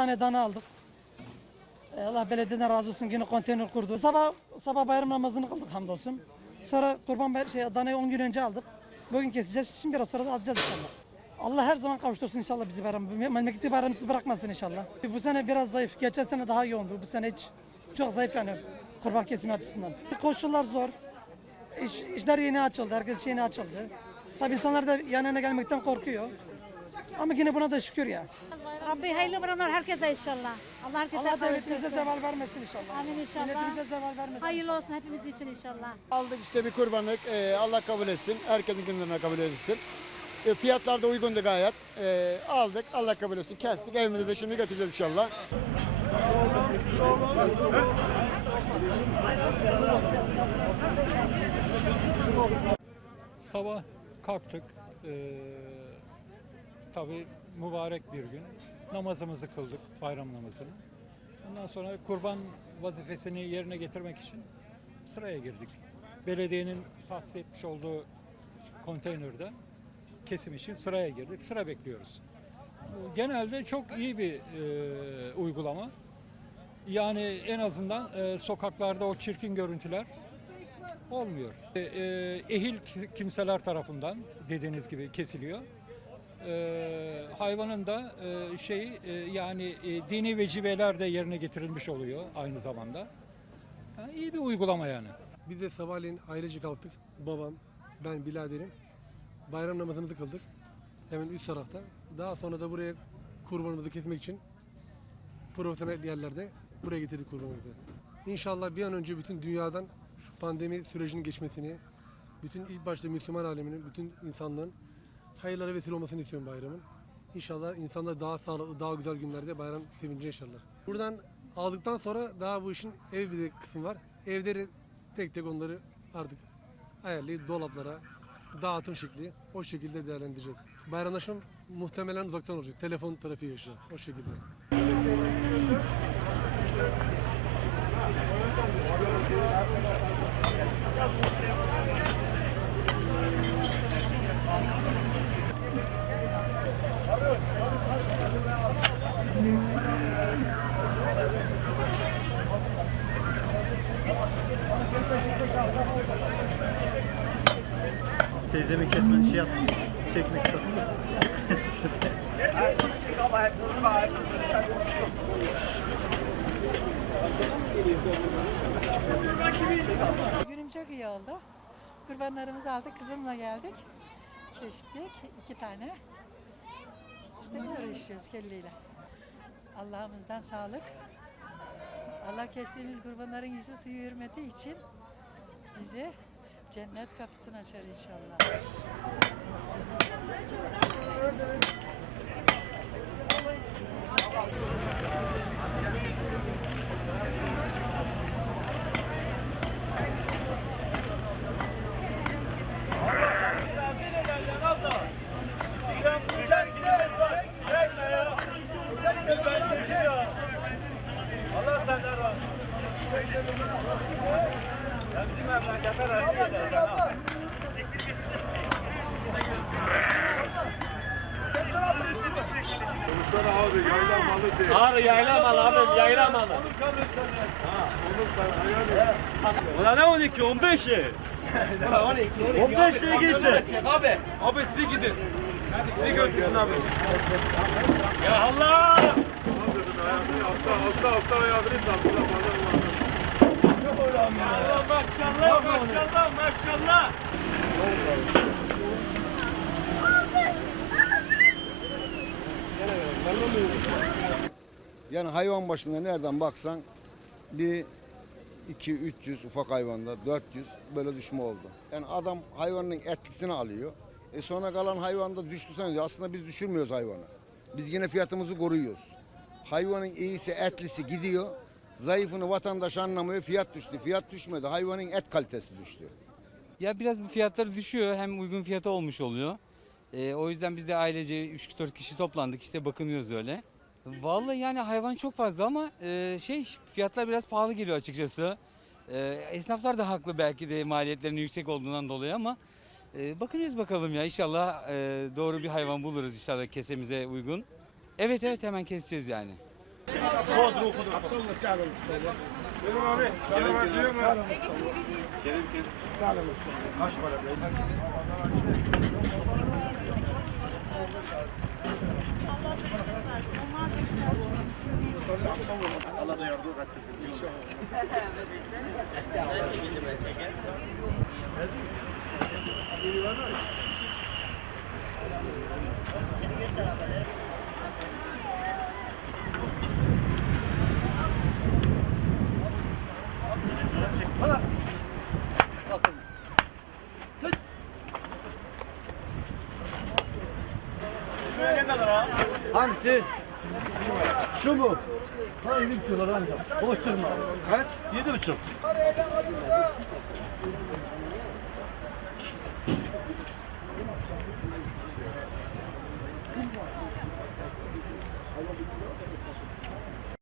Tane dana aldık. Ee, Allah belediyeden razı olsun yine konteyner kurdu. Sabah sabah bayram namazını kıldık hamdolsun. Sonra kurban bayramı şey danayı 10 gün önce aldık. Bugün keseceğiz. Şimdi biraz sonra da alacağız inşallah. Allah her zaman kavuştursun inşallah bizi bayram. Memleketi bayramsız bırakmasın inşallah. Bu sene biraz zayıf. Geçen sene daha yoğundu. Bu sene hiç çok zayıf yani kurban kesimi açısından. Koşullar zor. İş, işler yeni açıldı. Herkes yeni açıldı. Tabii insanlar da yanına gelmekten korkuyor. Ama yine buna da şükür ya. Rabbi hayırlı bayramlar herkese inşallah. Allah herkese Allah devletimize zeval vermesin inşallah. Amin inşallah. Milletimize zeval vermesin. Hayırlı olsun hepimiz için inşallah. Aldık işte bir kurbanlık. Ee, Allah kabul etsin. Herkesin gündemine kabul etsin. E, fiyatlar da uygundu gayet. Ee, aldık. Allah kabul etsin. Kestik. Evimize de şimdi götüreceğiz inşallah. Sabah kalktık. Ee, tabii mübarek bir gün. Namazımızı kıldık, bayram namazını. Ondan sonra kurban vazifesini yerine getirmek için sıraya girdik. Belediyenin tahsis etmiş olduğu konteynerde kesim için sıraya girdik. Sıra bekliyoruz. Genelde çok iyi bir e, uygulama. Yani en azından e, sokaklarda o çirkin görüntüler olmuyor. E, e, ehil ki- kimseler tarafından dediğiniz gibi kesiliyor. E, hayvanın da e, şey e, yani e, dini vecibeler de yerine getirilmiş oluyor aynı zamanda. Yani iyi bir uygulama yani. Biz de sabahleyin ailece kalktık. Babam, ben, biraderim. Bayram namazımızı kıldık. Hemen üst tarafta. Daha sonra da buraya kurbanımızı kesmek için profesyonel yerlerde buraya getirdik kurbanımızı. İnşallah bir an önce bütün dünyadan şu pandemi sürecinin geçmesini, bütün ilk başta Müslüman aleminin, bütün insanlığın hayırlara vesile olmasını istiyorum bayramın. İnşallah insanlar daha sağlıklı, daha güzel günlerde bayram sevinci yaşarlar. Buradan aldıktan sonra daha bu işin ev bir kısmı var. Evleri tek tek onları artık ayarlayıp dolaplara dağıtım şekli o şekilde değerlendireceğiz. Bayramlaşma muhtemelen uzaktan olacak. Telefon trafiği yaşayacak. O şekilde. Teyzemin kesmeni şey yaptım. Çekmek de. Günüm çok iyi oldu. Kurbanlarımızı aldık, kızımla geldik. Kestik iki tane. İşte uğraşıyoruz kelliyle. Allah'ımızdan sağlık. Allah kestiğimiz kurbanların yüzü suyu hürmeti için bize cennet kapısını açar inşallah. Allah senden razı olsun. Ya bizim memlekete rezil eder. ha. Konuşsana abi yayla malı değil. Ağrı yayla malı abim yayla malı. Ulan ne 12 15 ye. 15 ye gitsin. Abi. Abi siz gidin. Sizi götürsün abi. Ya Allah. Al dedim ayağını hafta hafta hafta ayağını taktı. Allah maşallah maşallah maşallah. Yani hayvan başında nereden baksan bir 2 300 ufak hayvanda 400 böyle düşme oldu. Yani adam hayvanın etlisini alıyor. E sonra kalan hayvanda düştü sanıyor. Aslında biz düşürmüyoruz hayvanı. Biz yine fiyatımızı koruyoruz. Hayvanın iyisi etlisi gidiyor. Zayıfını vatandaş anlamıyor. Fiyat düştü. Fiyat düşmedi. Hayvanın et kalitesi düştü. Ya biraz bu fiyatları düşüyor. Hem uygun fiyatı olmuş oluyor. Ee, o yüzden biz de ailece 3-4 kişi toplandık. işte bakınıyoruz öyle. Vallahi yani hayvan çok fazla ama e, şey fiyatlar biraz pahalı geliyor açıkçası. E, esnaflar da haklı belki de maliyetlerinin yüksek olduğundan dolayı ama e, bakınıyoruz bakalım ya inşallah e, doğru bir hayvan buluruz inşallah kesemize uygun. Evet evet hemen keseceğiz yani. خذ روح خذ صور تعال نتصور تعال الله da yardımcı olacak televizyon. Hadi. Hadi. Hangisi? Şu mu? Hangi kilolar hangi? Boş çıkma. Kaç? Yedi buçuk.